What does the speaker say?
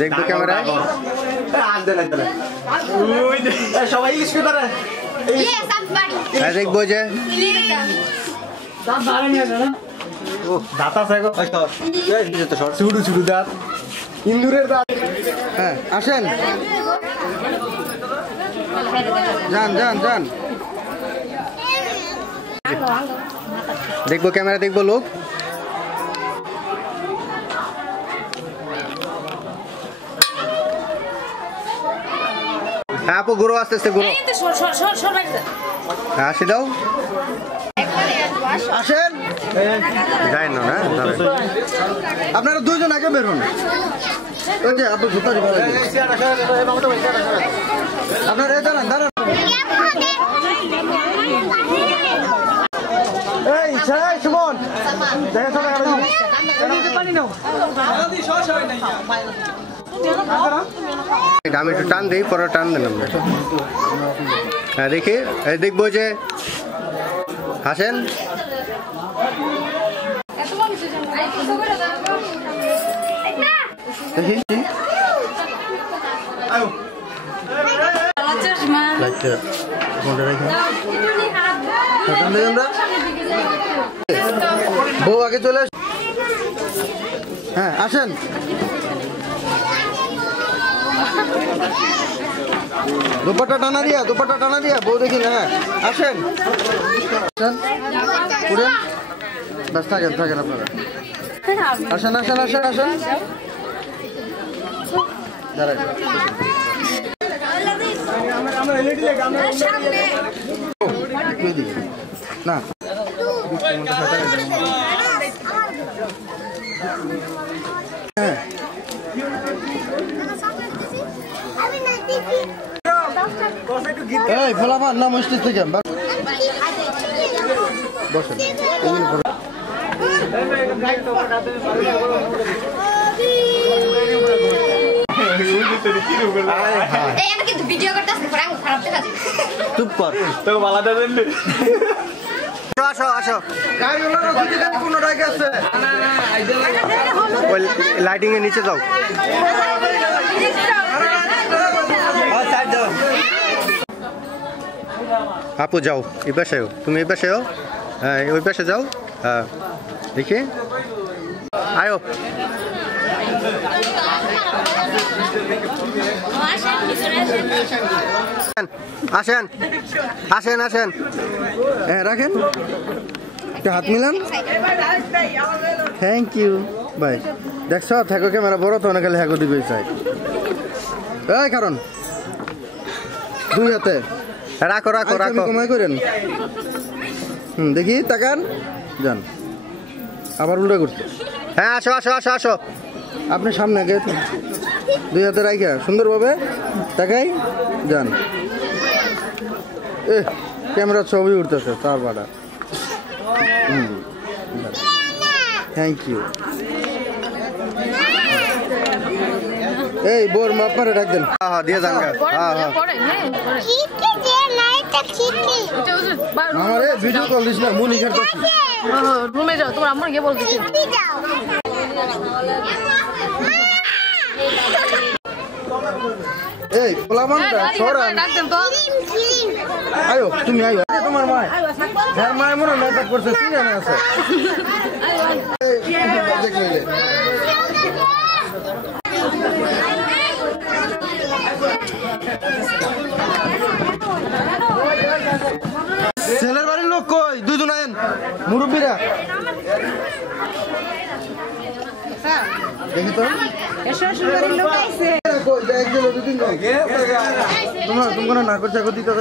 দেখবো ক্যামেরা সবাই দেখবো যে দাঁত আছে ছুটু ছুটু দাঁত ইন্দুরের দাঁত। হ্যাঁ আসেন যান যান যান দেখবো ক্যামেরা দেখবো লোক হ্যাঁ আপু ঘুরো আস্তে আস্তে ঘুরো হ্যাঁ আসি দাও আসেন যাই না না আপনারা দুইজন আগে বেরোন ওই যে আপু জুতা দিবেন আপনারা দাঁড়ান দাঁড়ান এই ছাই সুমন দেখা সবাই আমি একটু টান দিই পরে টান দেন আমরা হ্যাঁ দেখি দেখবো যে হাসেন দেখি বউ আগে চলে হ্যাঁ আসেন দুপাট্টা টানা দিয়া বউ দেখি না আসেন বাস থাকেন আপনারা আসেন আসেন আসেন আসেন দাঁড়ান না হ্যাঁ এই ফলাফল নাম স্টেজ থেকে বসেন চুপ কর তো বালাটা দেন আসো আসো লাইটিং এর নিচে যাও আপু যাও এই পাশে তুমি এই পাশে হ্যাঁ ওই পাশে যাও হ্যাঁ দেখি আয়ো আসেন আসেন আসেন হ্যাঁ রাখেন একটু হাত মিলান থ্যাংক ইউ বাই দেখছ থাকো ক্যামেরা বড় তো অনেক হ্যাগো দিবে চাই এই কারণ দুই হাতে রাখো রাখো রাখো কমাই করেন দেখি তাকান যান আবার উল্টা করছে হ্যাঁ আসো আসো আসো আসো আপনি সামনে আগে দুই হাতে রাখা সুন্দরভাবে তাকাই যান ক্যামেরা ছবি উঠতেছে তার বাড়া থ্যাংক ইউ এই বোর মাপ মারে ডাক দেন হ্যাঁ হ্যাঁ দিয়ে যান হ্যাঁ হ্যাঁ আমারে ভিডিও কল দিস না মুনিখার কাছে রুমে যাও তোমার আম্মু গিয়ে বলতেছি এই পোলামানটা সরান ডাকতেন তো আয়ো তুমি আয়ো তোমার মা যার মা মনে নাটক করছে চিনে না আছে ছেলের বাড়ির লোক কই দুজন আইন মুরব্বীরা দেখি তো তোমার তুমি না করছে